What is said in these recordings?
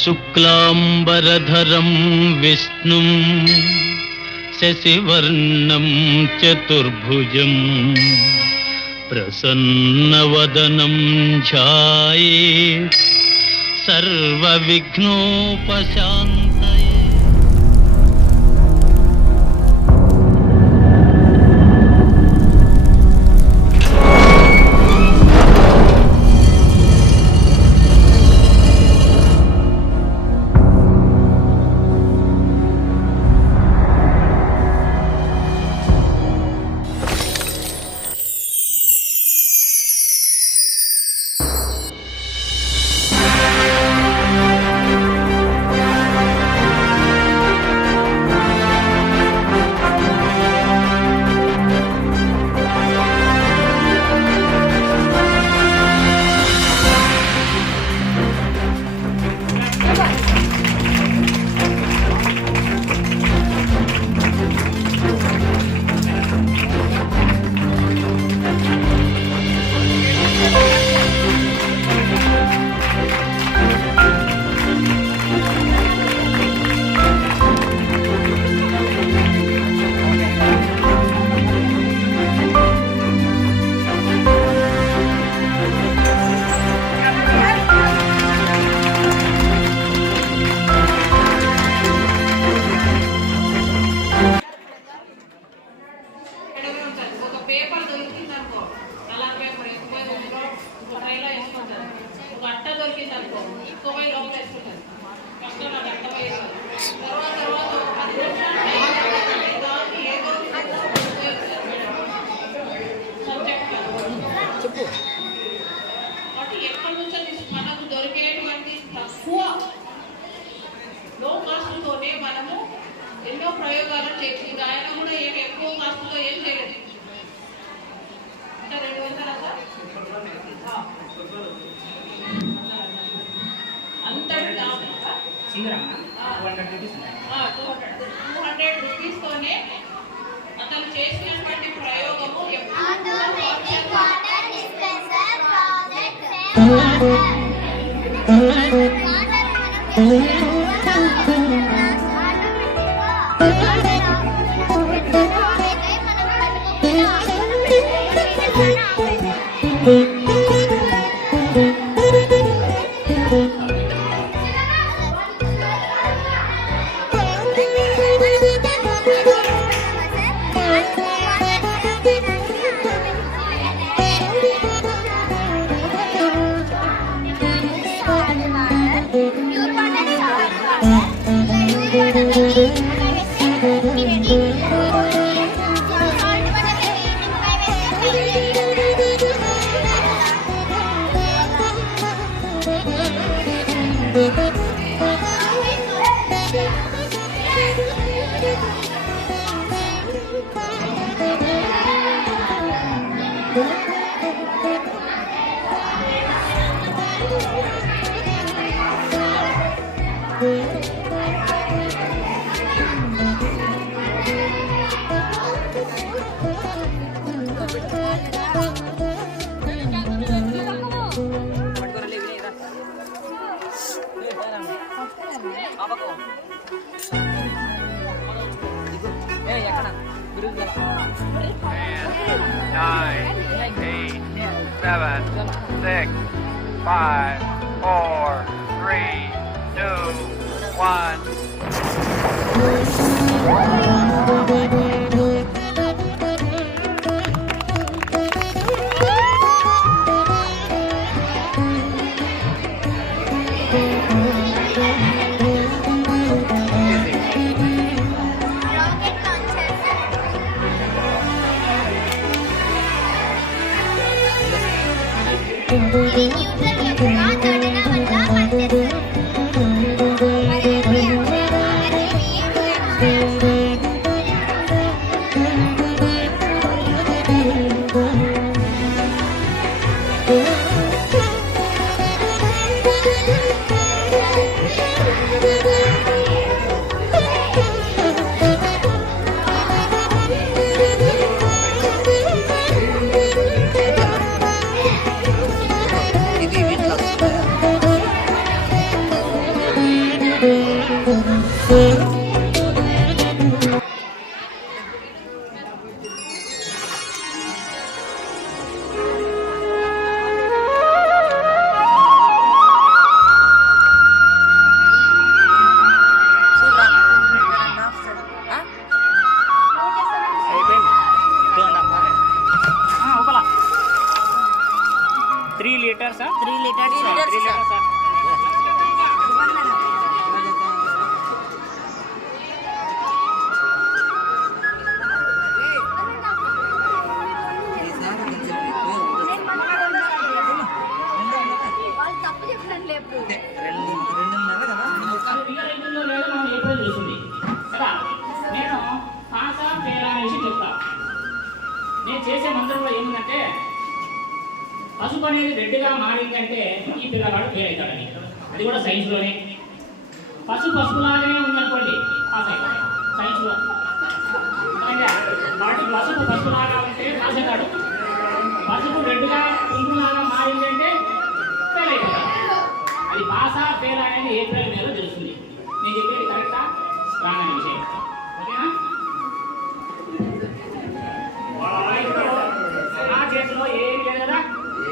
శుక్లాంబరధరం విష్ణుం శశివర్ణం చతుర్భుజం ప్రసన్నవదనం ధ్యాయేత్ సర్వవిఘ్నోపశాంతయే. మనము ఎన్నో ప్రయోగాలు చేసి ఆయన కూడా ఎక్కువ కాస్ట్తో ఏం చేయలేదు. అంటే 200 అంతటి 200 రూపీస్తోనే అతను చేసినటువంటి ప్రయోగము ఇది 3 liters. 3 liters. 3 liters. నేను పాసా ఫెయిల్ అనే విషయం చెప్తా. నేను చేసే మంత్రంలో ఏముందంటే పసుపు అనేది రెడ్గా మారిందంటే ఈ పిల్లగాడు ఫెయిల్ అవుతాడని. అది కూడా సైన్స్లోనే. పసుపులాగానే ఉందనుకోండి పాస్ అవుతాడు సైన్స్లో. కాబట్టి పసుపులాగా ఉంటే పాస్ అవుతాడు. పసుపు రెడ్గా కుంకుమలాగా మారిందంటే ఫెయిల్ అయిపోతాడు. అది పాసా ఫెయిల్ అనేది ఏప్రిల్ నెలలో తెలుస్తుంది. నేను చెప్పేది కరెక్టా రాంగ్ అనే విషయం. ఓకేనా? నా చేతిలో ఏమి లేదు కదా,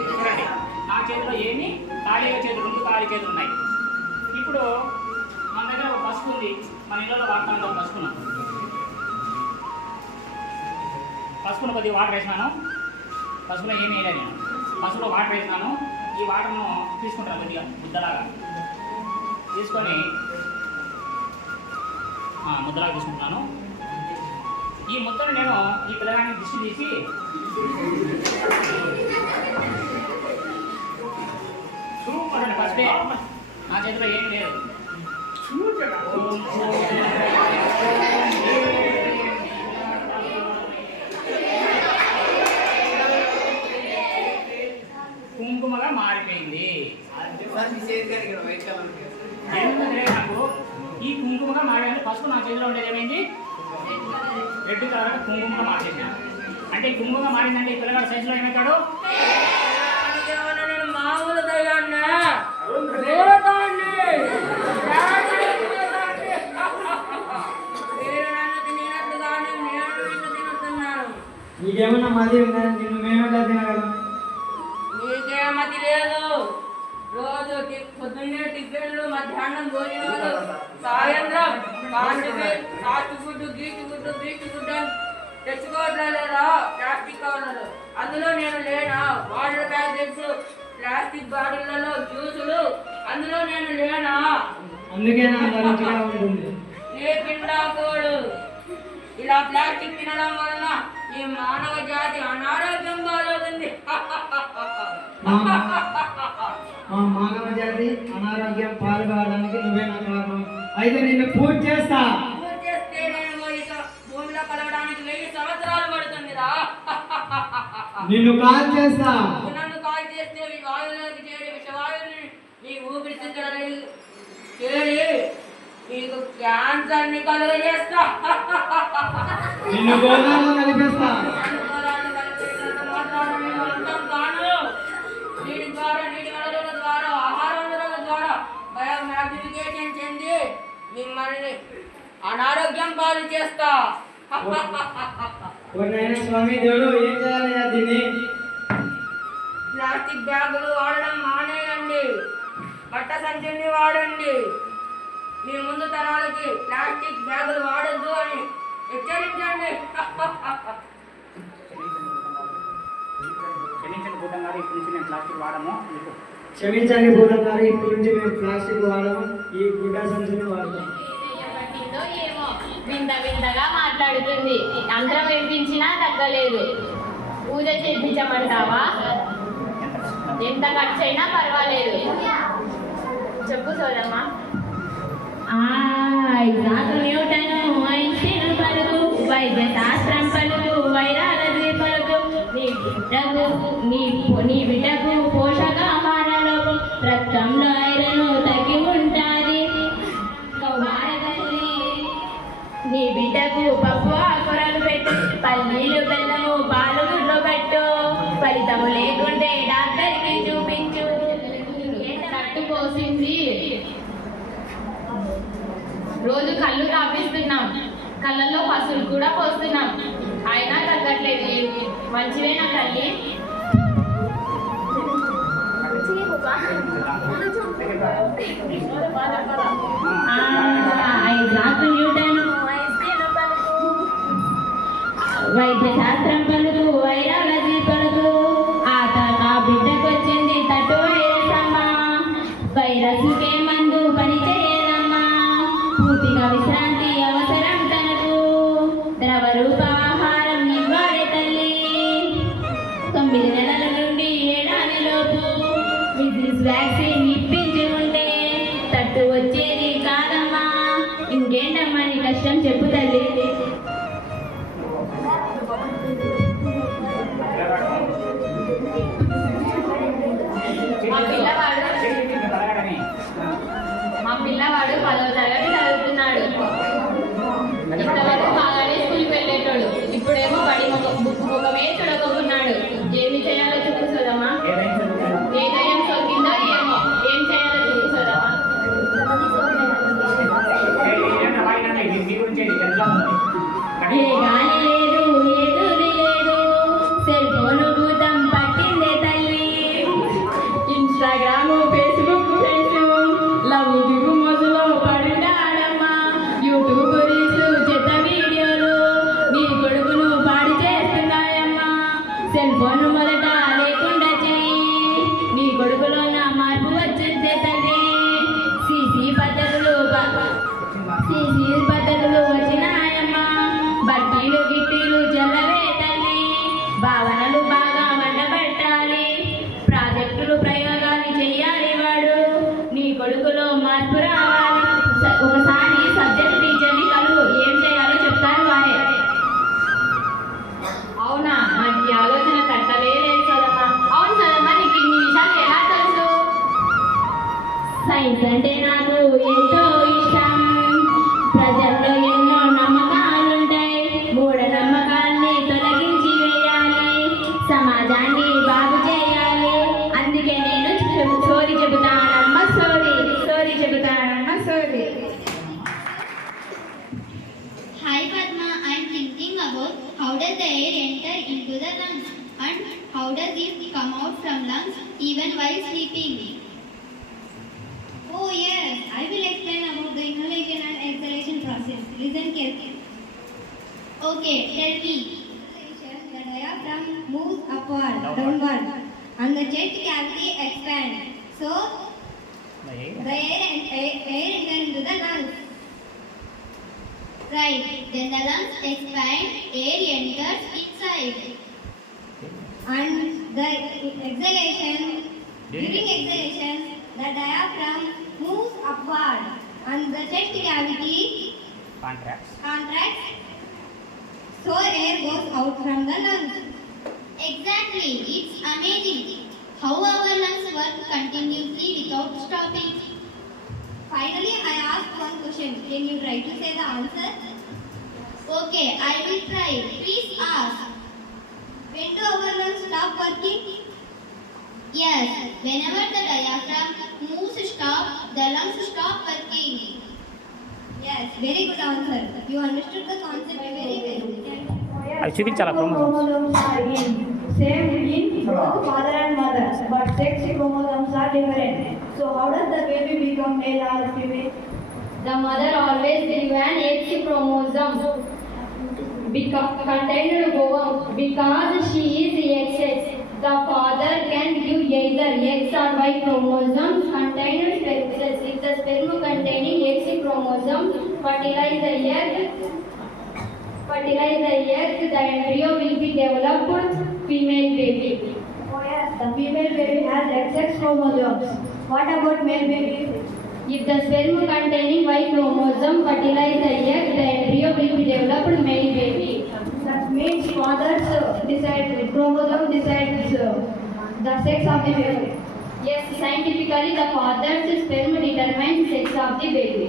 చూడండి నా చేతిలో ఏమి ఖాళీగా చేతులు 2 ఖాళీ చేతులు ఉన్నాయి. ఇప్పుడు మన దగ్గర ఒక పసుపు ఉంది, మన ఇళ్ళలో వాడతాం కదా పసుపును కొద్దిగా వాటర్ వేసినాను. పసుపులో ఏమి వేయలేదు నేను. పసుపులో వాటర్ వేసినాను. ఈ వాటర్ను తీసుకుంటాను కొద్దిగా ముద్దలాగా తీసుకొని ముద్దలాగా తీసుకుంటాను. ఈ ముద్దను నేను ఈ పిల్లగాన్ని దిష్టి తీసి సూపర్ అండి. ఫస్ట్ డే నా చేతిలో ఏం లేదు. కుంకుమగా మారిపోయింది. ఎందుకంటే నాకు ఈ కుంకుమగా మారిపోయింది. పసుపు నా చేతిలో ఉండేది ఏమైంది? రెడ్ కలర్ కుంకుమగా మార్చేసాను. అంటే ఈ కుంకుమగా మారిందంటే ఈ పిల్లగాడు సైన్స్లో ఏమవుతాడు? మామూలు దయ్యాన్ని నీకేమన్నా మది ఉందండి, నువ్వేమన్నా తినగలం? నీకేమతి లేదు. రోజు పొద్దున్నే టిఫిన్లు, మధ్యాహ్నం భోజనాలు, సాయంత్రం ఫాస్ట్ ఫుడ్, గీచు ఫుడ్ తెచ్చుకోవట్లేదా? ప్లాస్టిక్ కవర్లలో. అందులో నేను లేనా? వాటర్ ప్యాకెట్స్, ప్లాస్టిక్ బాటిళ్లలో జ్యూసులు, అందులో నేను లేనా? అందుకే నా రుచిగా ఉంటుంది. ఏ పిండాకోడు ఇలా ప్లాస్టిక్ తినడం వలన ఈ మానవ జాతి అనారోగ్యం పాలవుతుంది. మా మానవ జాతి అనారోగ్యం పాల్గొనడానికి నువ్వే నా కారణం. అయితే నిన్ను పూజ చేస్తా. పూజ చేస్తే నేను భూమిలో కలవడానికి 1000 సంవత్సరాలు పడుతుందిరా. నిన్ను కాల్ చేస్తా. నన్ను కాల్ చేస్తే ఈ వాయువులోకి చేరి విషవాయువుని నీ ఊపిరితిత్తులని చేరి నీకు క్యాన్సర్ ని కలుగజేస్తా. నిన్ను గోదావరిలో కలిపేస్తా. నీటి ద్వారా, నీటి వనరుల ద్వారా, ఆహార వనరుల ద్వారా బయోమాగ్నిఫికేషన్ చెంది మిమ్మల్ని అనారోగ్యం పాలు చేస్తా. స్వామి దేవుడు ఏం చేయాలయ్యా దీన్ని? ప్లాస్టిక్ బ్యాగులు వాడడం మానేయండి. బట్ట సంచుల్ని వాడండి. మీ ముందు తరాలకి ప్లాస్టిక్ బ్యాగులు వాడద్దు అని హెచ్చరించండి. క్షమించండి భూతం గారు, ఇప్పటి నుంచి నేను ప్లాస్టిక్ వాడము. క్షమించండి భూతం గారు, ఇప్పటి నుంచి మేము ప్లాస్టిక్ వాడము. ఈ గుడ్డ సంచులు వాడతాం. ఏమో వింతగా మాట్లాడుతుంది. యంత్రం వినిపించినా తగ్గలేదు. పూజ చేయించమంటావా? ఎంత ఖర్చు అయినా పర్వాలేదు. చెప్పు సోదమ్మా. న్యూటన్, ఐన్స్టీన్ పలుకు, వైద్య శాస్త్రం పలుకు, వైరాలజీ పలుకు, నీ బిడ్డకు పోషకాహార లోపం, రక్తంలో ఐరన్ తగ్గి ఉంటుంది. నీ బిడ్డకు పప్పు ఆకుకూరలు పెట్టు, పల్లీలు బెల్లము పాలు గుడ్లు పెట్టు. ఫలితము లేకుంటే డాక్టర్కి చూపించు. కట్టు పోసింది. రోజు కళ్ళు తాపిస్తున్నాం, కళ్ళల్లో పసులు కూడా పోస్తున్నాం, అయినా తగ్గట్లేదు. మంచిదేనా తల్లి? వైద్య శాస్త్రం పలుకు, వైరాలజీ పలుకు, ఆ బిడ్డకు వచ్చింది రేబీస్ వ్యాక్సిన్ ఇప్పించి ఉంటే తట్టు వచ్చేది కాదమ్మా. ఇంకేంటమ్మా నీ కష్టం చెప్పు తల్లి. మా పిల్లవాడు 10వ తరగతి చదువుతున్నాడు. ఇంతవరకు బాగానే స్కూల్కి వెళ్ళేటోడు. ఇప్పుడేమో బడి ముఖమే చూడకపోతున్నాడు. ఏమి చేయాలో చెప్పు సోదమ్మా. ఏ దయ్యం సోకిందో ఏమో. ఏం చేయాలో చెప్పు సోదమ్మా. ఏ గాలి లేదు, ఎదురు లేదు, సెల్ ఫోన్ భూతం పట్టిందే తల్లి. ఇన్స్టాగ్రామ్, ఫేస్బుక్ ఫ్రెండ్స్ లవ్ గివ్ మొదలో పడినాడమ్మా. యూట్యూబ్ రీల్స్, చెత్త వీడియోలు నీ కొడుకును పాడు చేస్తున్నాయమ్మా. సెల్ ఫోన్ మొదట లేకుండా చెయ్యి, నీ కొడుకులో నా మార్పు వచ్చేసే తల్లి. సీసీ పద్ధతులు వచ్చినాయమ్మా. బట్టీలు గిట్టీలు జల్లవే తల్లి. భావనలు బాగా మండబెట్టాలి. ప్రాజెక్టులు ప్రయోగాలు చెయ్యాలి. వాడు నీ కొడుకులో మార్పు రావాలి. ఒకసారి సబ్జెక్ట్ టీచర్ని కలువు. ఏం చేయాలో చెప్తారు వాడే. అవునా, నాకు ఈ ఆలోచన తట్టలే లేదు సదమ్మా. అవును సదమ్మా, నీకు ఇన్ని విషయాలు ఎలా తెలుసు? సైన్స్ అంటే నాకు ఎంతో ఇష్టం. ప్రజల్లో ఎన్నో నమ్మకాలుంటాయి. మూఢనమ్మకాల్ని తొలగించి వేయాలి. సమాజాన్ని బాగు చేయాలి. అందుకే నేను స్టోరీ చెబుతానమ్మా. స్టోరీ చెబుతానమ్మా. Hi Padma, I am thinking about how does the air enter into the lungs and how does it come out from lungs even while sleeping? Oh yes, I will explain about the inhalation and exhalation process. Listen carefully. Okay, tell me. Inhalation, the diaphragm moves upward, downward, and the chest cavity expands. So, the air enters into the lungs. Right, then the lungs expand, air enters inside. And the exhalation, during exhalation, the diaphragm moves upward and the chest cavity contracts. So air goes out from the lungs. Exactly, it's amazing how our lungs work continuously without stopping. Finally, I asked one question. Can you try to say the answer? Okay, I will try. Please ask. When do our lungs stop working? Yes, whenever the diaphragm moves stop, the lungs stop working. Yes, very good answer. You understood the concept very well. అది చూపించాలా Chromosomes are same in both father and mother, but sex chromosomes are different. So how does the baby become male or female? The mother always gives an X chromosome contained ovum because she is XX. The father can give either X or Y chromosomes contained sperm cells. If the sperm containing X chromosome fertilize the egg, the embryo will be developed female baby. Oh yes, the female baby has XX chromosomes. What about male baby? If the sperm containing Y chromosome fertilize the egg, the embryo will be developed male baby. That means father's chromosome decides the sex of the baby. Yes, scientifically the father's sperm determines sex of the baby.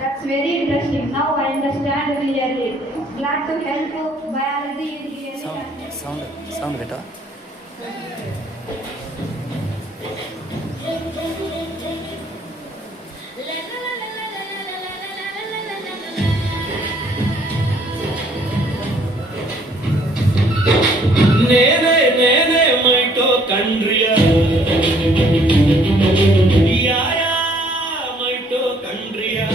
That's very interesting. Now I understand clearly. Glad to help you. Biology is really sound better. నేనే mitochondria యాయా mitochondria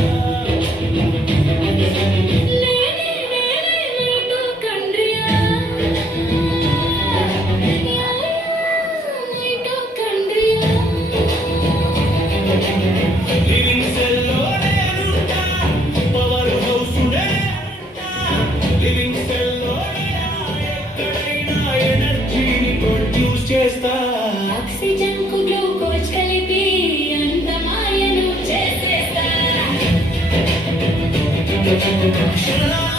living సెల్లోనే ఉంటా power హౌసుడే ఉంటా living సెల్లోనే ఎక్కడైనా ఎనర్జీని produce చేస్తా oxygen కు glucose కలిపి క్షణాల